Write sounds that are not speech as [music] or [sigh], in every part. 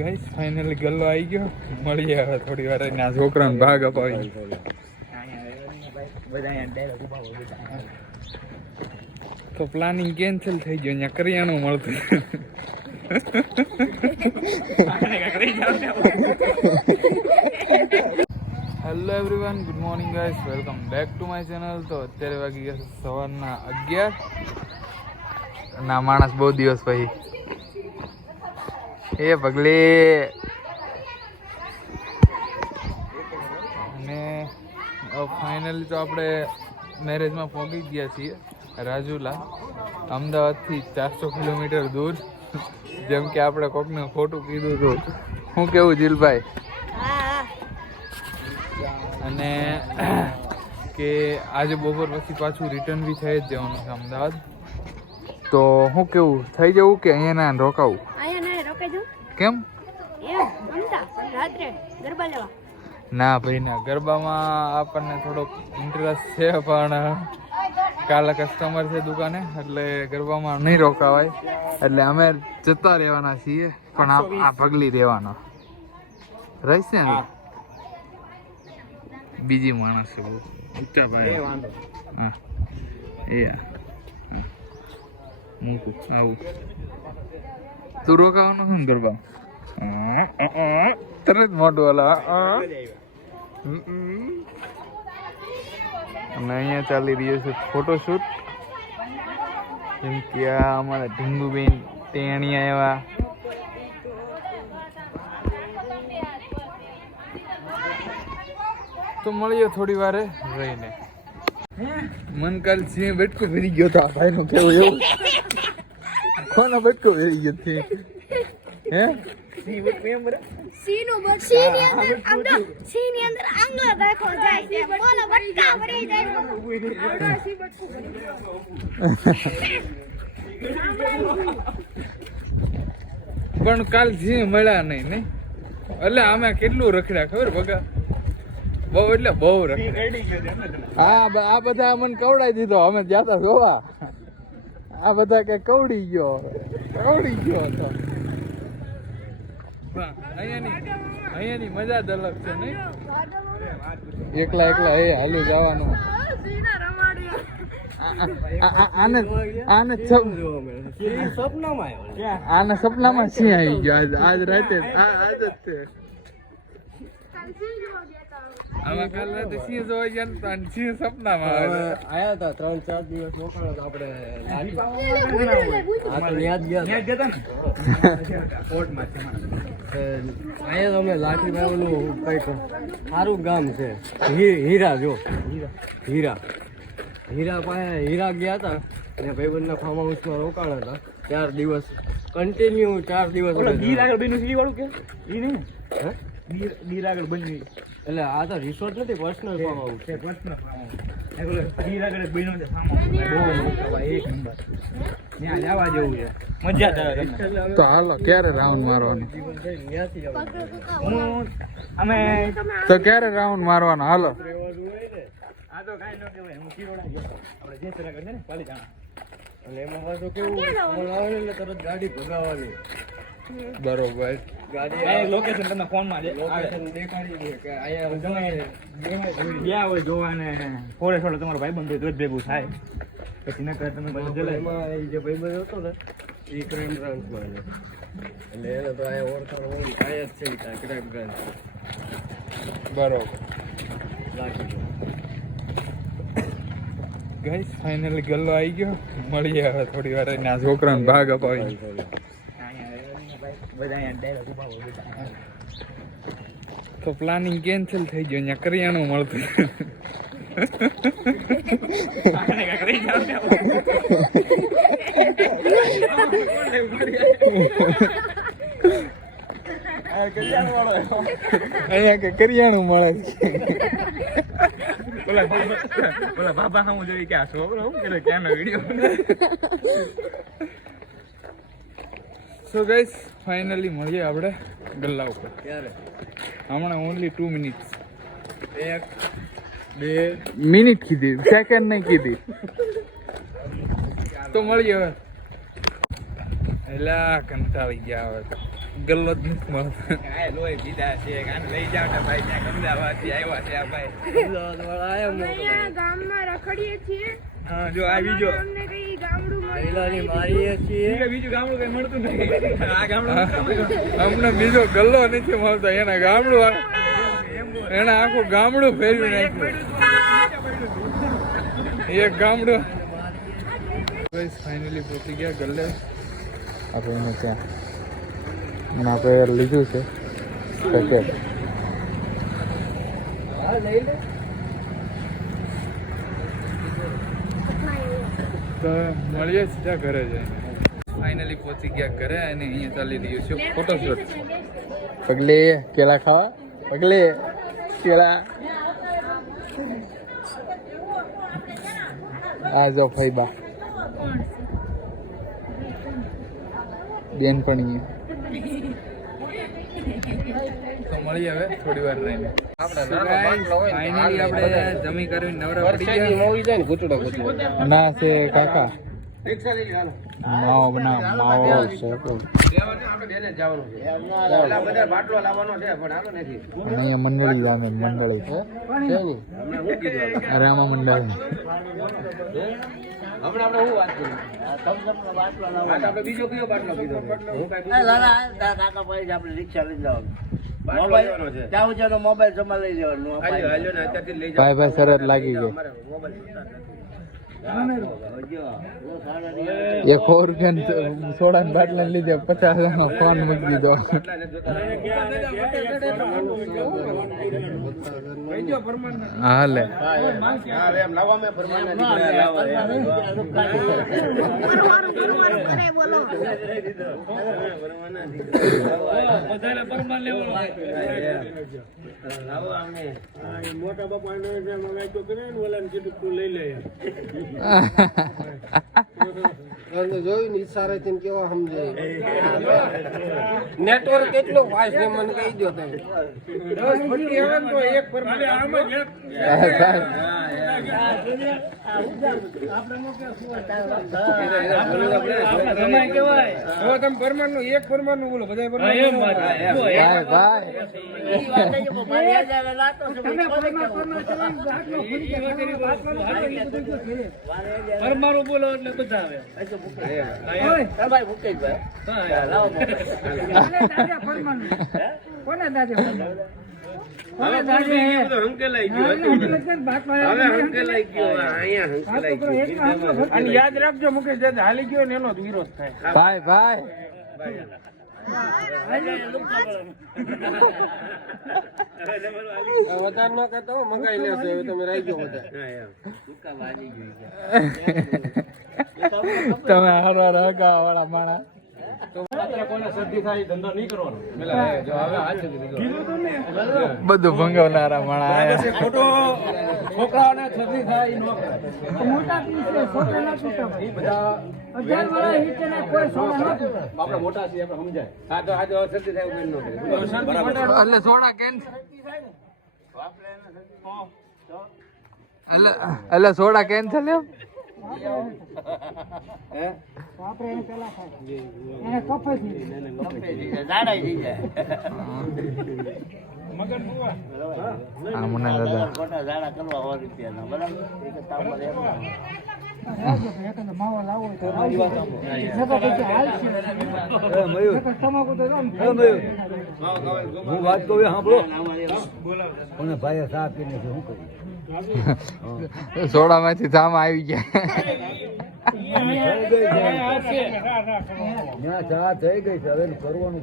Guys finally ગલ્લો આવી ગયો. મળીએ આવે થોડી વાર ના છોકરાને ભાગ અપાવી. તો પ્લાનિંગ કેન્સલ થઈ ગયો, અહીંયા કરિયાણું મળતું. Hello everyone good morning guys welcome back to my channel તો અત્યારે વાગી ગયા સવારના અગિયાર. ના, માણસ બહુ દિવસ પછી એ પગલી અને ફાઇનલી તો આપણે મેરેજમાં પહોંચી ગયા છીએ, રાજુલા. અમદાવાદથી ચારસો કિલોમીટર દૂર. જેમ કે આપણે કોકને ખોટું કીધું હતું હું કેવું જીલભાઈ અને, કે આજે બપોર પછી પાછું રિટર્ન બી થઈ જ જવાનું છે અમદાવાદ. તો હું કેવું, થઈ જવું કે અહીંયા ના રોકાવું અહીંયા ના રોકાઈ જાઉં કેમ? એમ અમતા રાત્રે ગરબા લેવા. ના ભાઈ ના. ગરબામાં આપણને થોડોક ઇન્ટરેસ્ટ છે પણ કાલે કસ્ટમર છે દુકાને એટલે ગરબામાં નહીં રોકાવાય. એટલે અમે જતા રહેવાના છીએ પણ આ પગલી રહેવાનો. રહીશ ને? બીજી માણસ છે. બહુ ઊંચા ભાઈ હા. એ હા. હા. મૂકું. આવું. તું રોકાવાનું શું કરવા તરત મોટું વાલા. અને અહીંયા ચાલી રહ્યો છે ફોટોશૂટ જેમ કે આ અમારા ઢીંગુબેન ટેણિયા એવા તો મળીએ થોડી વારે રહીને મન કાલ સિંહ બેટકો ફરી ગયો તો આ ભાઈનું કેવું એવું કોનો બેટકો ભરી ગયો છે. હે? સી નું બટ સી ની અંદર આમ તો સી ની અંદર આંગળો રાખો જાય છે. બોલો બટકા ભરી જાય સી પણ કાલ સિંહ મળ્યા નહીં નહીં? એટલે અમે કેટલું રખડ્યા ખબર બગા? બહુ એટલે બહુ રખડ્યા. હા આ બધા મને કવડાઈ દીધો. અમે જાતા જોવા. આ બધા કે કવડી ગયો કવડી ગયો હતો અહીંયાની અહીંયાની મજા જ અલગ છે નહીં? એકલા એકલા એ હાલું જવાનું. આને આને સપ- આને સપનામાં સિંહ આવી ગયો. આજ આજ રાતે આ આજ જ છે આમાં કાલ રાતે સિંહ જોવા ગયા ને તો આ સિંહ સપનામાં આવે આયા હતા ત્રણ ચાર દિવસ રોકાણા હતા આપણે આ તો યાદ ગયા અહીંયા તમે લાઠી ભાઈઓનું કંઈક સારું ગામ છે. હીરા જો. હીરા. હીરા પાસે હીરા ગયા હતા અને ભાઈબંધના ફાર્મ હાઉસમાં રોકાણ હતા. ચાર દિવસ. કન્ટિન્યુ ચાર દિવસ હે? એટલે આ તો રિસોર્ટ નથી પર્સનલ ફાર્મ હાઉસ છે. તો હાલો ક્યારે રાઉન્ડ મારવાનો? અમે તો ક્યારે રાઉન્ડ મારવાનો? હાલો. અને એમાં પાછું કેવું ફોન આવે એટલે તરત ગાડી ભગાવવાની બરોબર. ગાડી લોકેશન તમને ફોનમાં લોકેશન દેખાડી દે કે અહીંયા ગયા હોય જોવાને થોડે થોડે તમારો ભાઈ બંધ તો જ ભેગું થાય. પછી નકર તમે બધું જલાય એમાં જે ભાઈબંધ હતો ને એ ક્રાઇમ બ્રાન્ચમાં એટલે એને તો અહીંયા ઓળખાણ હોય ને જ છે ક્રાઇમ બ્રાન્ચ. બરોબર. લાગી ગાઈસ ફાઇનલી ગલ્લો આવી ગયો. મળીએ હવે થોડી વાર આ છોકરાને ભાગ અપાવી તો પ્લાનિંગ કેન્સલ થઈ ગયો અહીંયા કરિયાણું મળતું. [laughs] અહીંયા કે કરિયાણું મળે છે. ઓલા ઓલા બાબા હું જોઈ કે આ છોકરો હું કરે ક્યાંનો વીડિયો સો ગાઈસ ફાઇનલી મળીએ આપણે ગલ્લા ઉપર. ક્યારે? હમણાં ઓનલી ટુ મિનિટ્સ એક બે. મિનિટ કીધી સેકન્ડ નહીં કીધી. તો મળીએ હવે. એલા કંટાળી ગયા હવે. ગલ્લો જ નથી મળતો આ લોહી પીધા છે કાન લઈ જાવ ને ભાઈ ત્યાં અમદાવાદથી આવ્યા છે આ ભાઈ. અહીંયા ગામમાં રખડીએ છીએ. હા જો આ બીજો. અમને કઈ ગામડું મળે મારીએ છીએ. બીજું ગામડું કઈ મળતું નથી. આ ગામડું અમને બીજો ગલ્લો નથી મળતો એના ગામડું આ- એના આખું ગામડું ફેરવી નાખ્યું. એક ગામડું. ફાઇનલી પહોંચી ગયા ગલ્લે. આપણે ત્યાં અને આપણે લીધું છે પેકેટ તો મળીએ સીધા ઘરે જઈને. ફાઇનલી પહોંચી ગયા ઘરે અને અહીંયા ચાલી રહ્યું છે ફોટોશૂટ પગલે કેળા ખાવા? પગલે કેળા. આ જો બેન પણ તો મળીએ હવે થોડી વાર રહીને. આપણે જમી કરીને નવરા પડી ગયા. ના છે કાકા. માવો બનાવ માવો શેકો અહીંયા મંડળી ગામે મંડળી છે. અરે આમાં મંડળી મોબાઈલ? જમા લઈ લેવાનો ભાઈ ભાઈ શરત લાગી ગઈ. એક સો રૂપિયા સોડા ની બાટલા લીધે પચાસ નો ફોન મૂકી દીધો. હા હાલે. મોટા બાપા લઈ લે. 啊哈哈哈哈哈 જોયું ને ઈશારે કેવા સમજે નેટવર્ક કેટલો ફાસ્ટ છે મને કહી દો તમે ભાઈ બોલો. એટલે બધા આવે. યાદ રાખજો મુકેશ દાદા હાલી ગયો ને એનો જ વિરોધ થાય. ભાઈ ભાઈ. વધારે ન કરતા મગાઈ લેશે હવે તમે રાખજો બધા. [laughs] તમે હારવાર હગા વાળા માણા. બધું. ભંગવનારા માણા. ખોટો છોકરાઓને છત્રી થાય ઈ ન આપણે મોટા છીએ આપણે સમજાય. હા તો આજે છત્રી થાય એવું ન બરાબર. એટલે સોડા એટલે એટલે સોડા કેન્સલ એમ? હા? મને દાદા. હું વાત કહું સાંભળો. કોને ભાઈએ સાફ પીને શું કર્યું [laughs] સોડા માંથી જામ આવી ગયા. ચા થઈ ગઈ છે હવે કરવાનું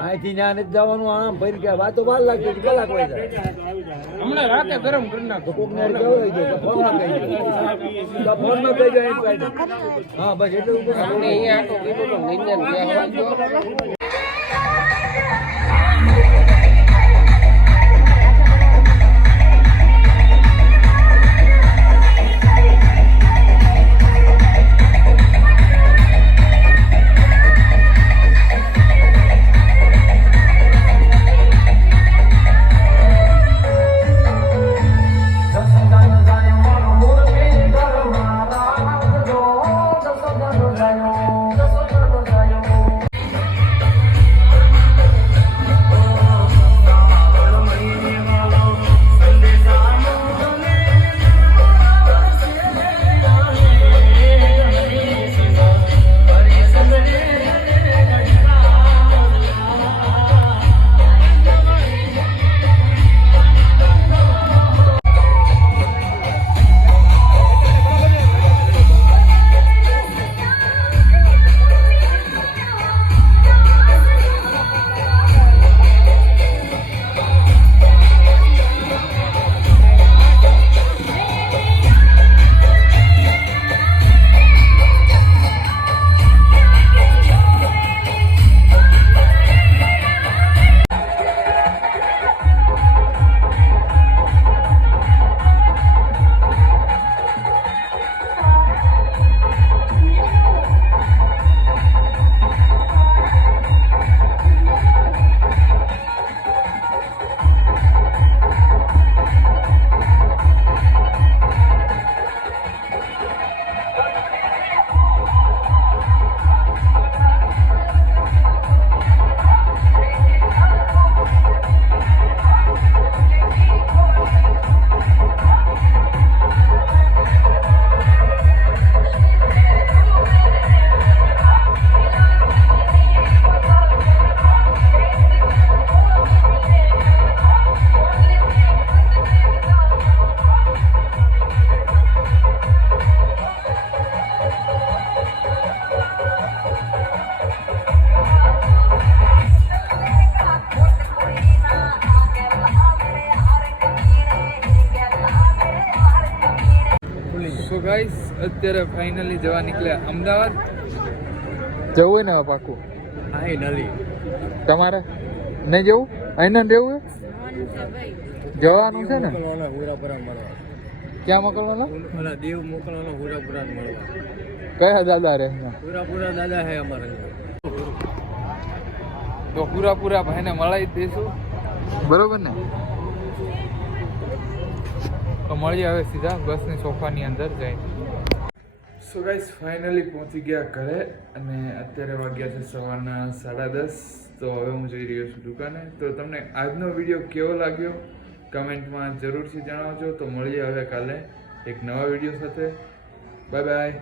અહીંથી ત્યાં નથી જવાનું આમ ફરી ગયા વાતો બાર લાગતી કલાક હોય હમણાં રાતે ગરમ કરી નાખો. કોક ને ફોનમાં કહી. હા બસ એટલું અત્યારે ફાઇનલી જવા નીકળ્યા. અમદાવાદ? જવું હોય ને હવે પાકું. ફાઇનલી નલી તમારે? નહીં જવું? અહીં રહેવું જવાનું છે ને? ક્યાં મોકલવાના? દેવ મોકલવાનો હુરાપુરા મળવા. કયા દાદા અહીંયા? હુરાપુરા દાદા હે અમારે તો પૂરા પૂરા ભાઈને મળાવી દઈશું. બરોબર ને? તો મળીએ હવે સીધા બસની સોફાની અંદર જઈ સો ગાઈસ ફાઇનલી પહોંચી ગયા ઘરે અને અત્યારે વાગ્યા છે સવારના સાડા દસ. તો હવે હું જઈ રહ્યો છું દુકાને. તો તમને આજનો વીડિયો કેવો લાગ્યો? કમેન્ટમાં જરૂરથી જણાવજો. તો મળીએ હવે કાલે એક નવા વીડિયો સાથે. Bye bye